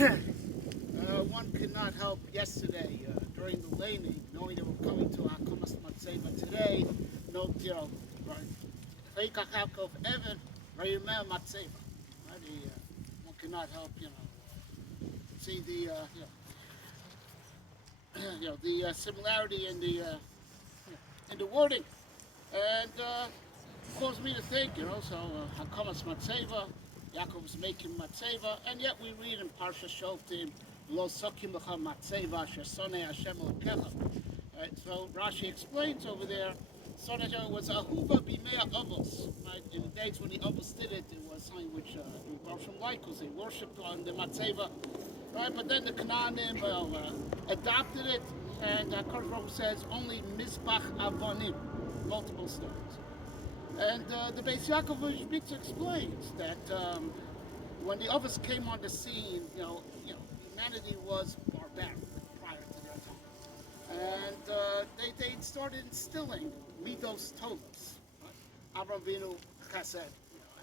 One could not help yesterday during the laning, knowing that we're coming to Hakomas Matzeiva today. Note, right? Of Evan, Rayumel Matzeiva. One cannot help, see the, the similarity in the wording, and caused me to think, so Hakomas Matzeiva. Yaakov was making Matzeiva, and yet we read in Parsha Shoftim, Lo Sokim Lecha Matzeiva Shesonei Hashem Elokecha. Right, so Rashi explains over there, Sonei Hashem was Ahuva Bimei Avos. Right, in the days when the Avos did it, it was something which Baruch like, because they worshipped on the Matzeiva. Right, but then the Canaanim adopted it, and Kodesh Baruch Hu says only Mizbach Avonim, multiple stones. And the Beis Yaakov Shmita explains that when the others came on the scene, humanity was barbaric prior to their time, and they started instilling midos tovos, right? Avraham Avinu chesed,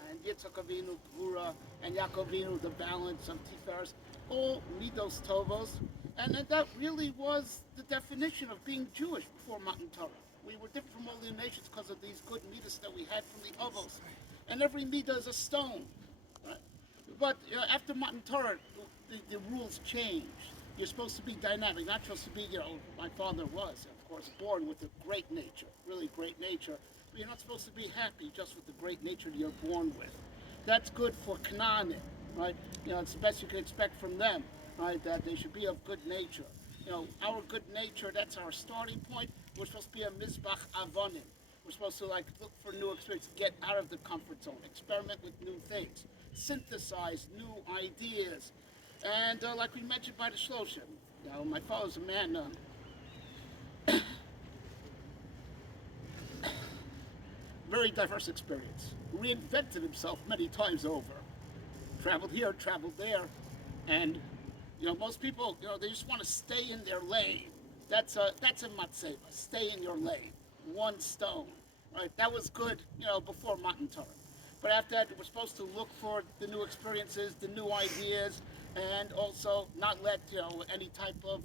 and Yitzchak Avinu gvura, and Yaakov Avinu the balance of tiferes, all midos tovos, and that really was the definition of being Jewish before Matan Torah. We were different from all the nations because of these good midas that we had from the Avos. And every midah is a stone. Right? But after Matan Torah, the rules changed. You're supposed to be dynamic, not supposed to be, my father was, of course, born with a great nature, really great nature. But you're not supposed to be happy just with the great nature that you're born with. That's good for Canaanim, right? It's the best you can expect from them, right? That they should be of good nature. Our good nature, that's our starting point. We're supposed to be a Mizbach Avonim. We're supposed to look for new experience, get out of the comfort zone, experiment with new things, synthesize new ideas. And like we mentioned by the Shloshim, my father's a man, very diverse experience. Reinvented himself many times over. Traveled here, traveled there, and most people, they just want to stay in their lane. That's a matzeva. Stay in your lane. One stone, right? That was good, before Matan Torah. But after that, we're supposed to look for the new experiences, the new ideas, and also not let any type of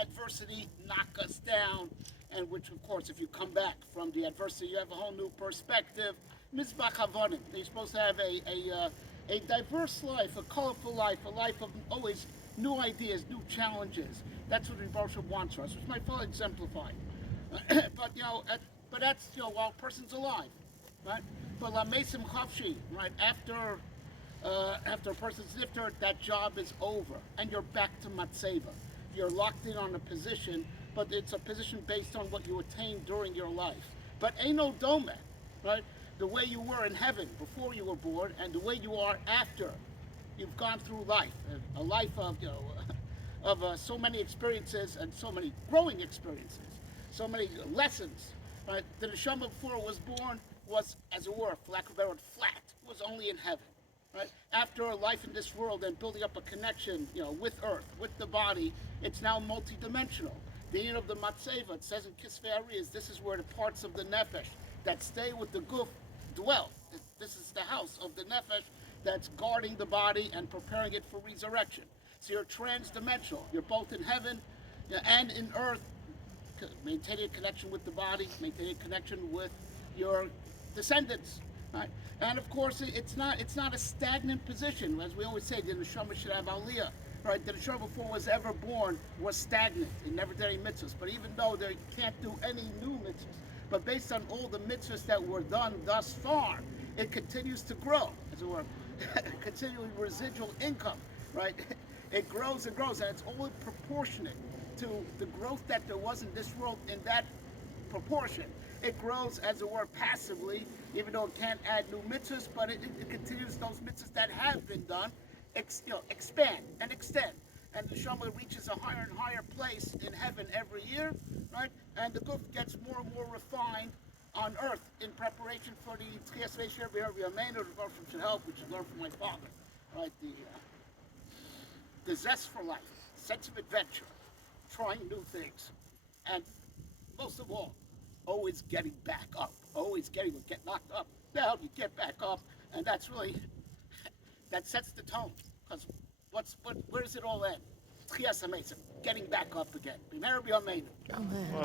adversity knock us down. And which, of course, if you come back from the adversity, you have a whole new perspective. Mizbach Havonim. You're supposed to have a diverse life, a colorful life, a life of always new ideas, new challenges. That's what Baruch Hu wants for us, which my father exemplified. But that's while a person's alive, right? But la mesim chavshi, right? After a person's nifter, that job is over, and you're back to matzeva. You're locked in on a position, but it's a position based on what you attained during your life. But eino dome, right? The way you were in heaven before you were born, and the way you are after you've gone through life, a life of so many experiences and so many growing experiences, so many lessons. Right? The neshama before it was born was, as it were, for lack of a better word, flat. It was only in heaven. Right? After a life in this world and building up a connection, with earth, with the body, it's now multidimensional. The end of the Matzeiva, it says in Kisvei Ariyos, this is where the parts of the nefesh that stay with the guf dwell. This is the house of the nefesh that's guarding the body and preparing it for resurrection. So you're trans-dimensional. You're both in heaven and in earth, maintaining a connection with the body, maintaining a connection with your descendants. Right? And of course, it's not a stagnant position. As we always say, the neshama should have aliyah. Right? The neshama before it was ever born was stagnant. It never did any mitzvahs. But even though they can't do any new mitzvahs, but based on all the mitzvahs that were done thus far, it continues to grow, as it were, continuing residual income, right? It grows and grows, and it's only proportionate to the growth that there was in this world in that proportion. It grows, as it were, passively, even though it can't add new mitzvahs, but it continues those mitzvahs that have been done, expand and extend. And the Shema reaches a higher and higher place in heaven every year, right? And the guf gets more and more refined on earth in preparation for the Tchias Ve'Sher B'Yameinu, the Baruch Hu should help, which I learned from my father, right? The zest for life, sense of adventure, trying new things, and most of all, always getting back up, get knocked up, now you get back up, and that's really, that sets the tone, because where does it all end? Tchias HaMesim, getting back up again. B'meir b'yameinu. Amen.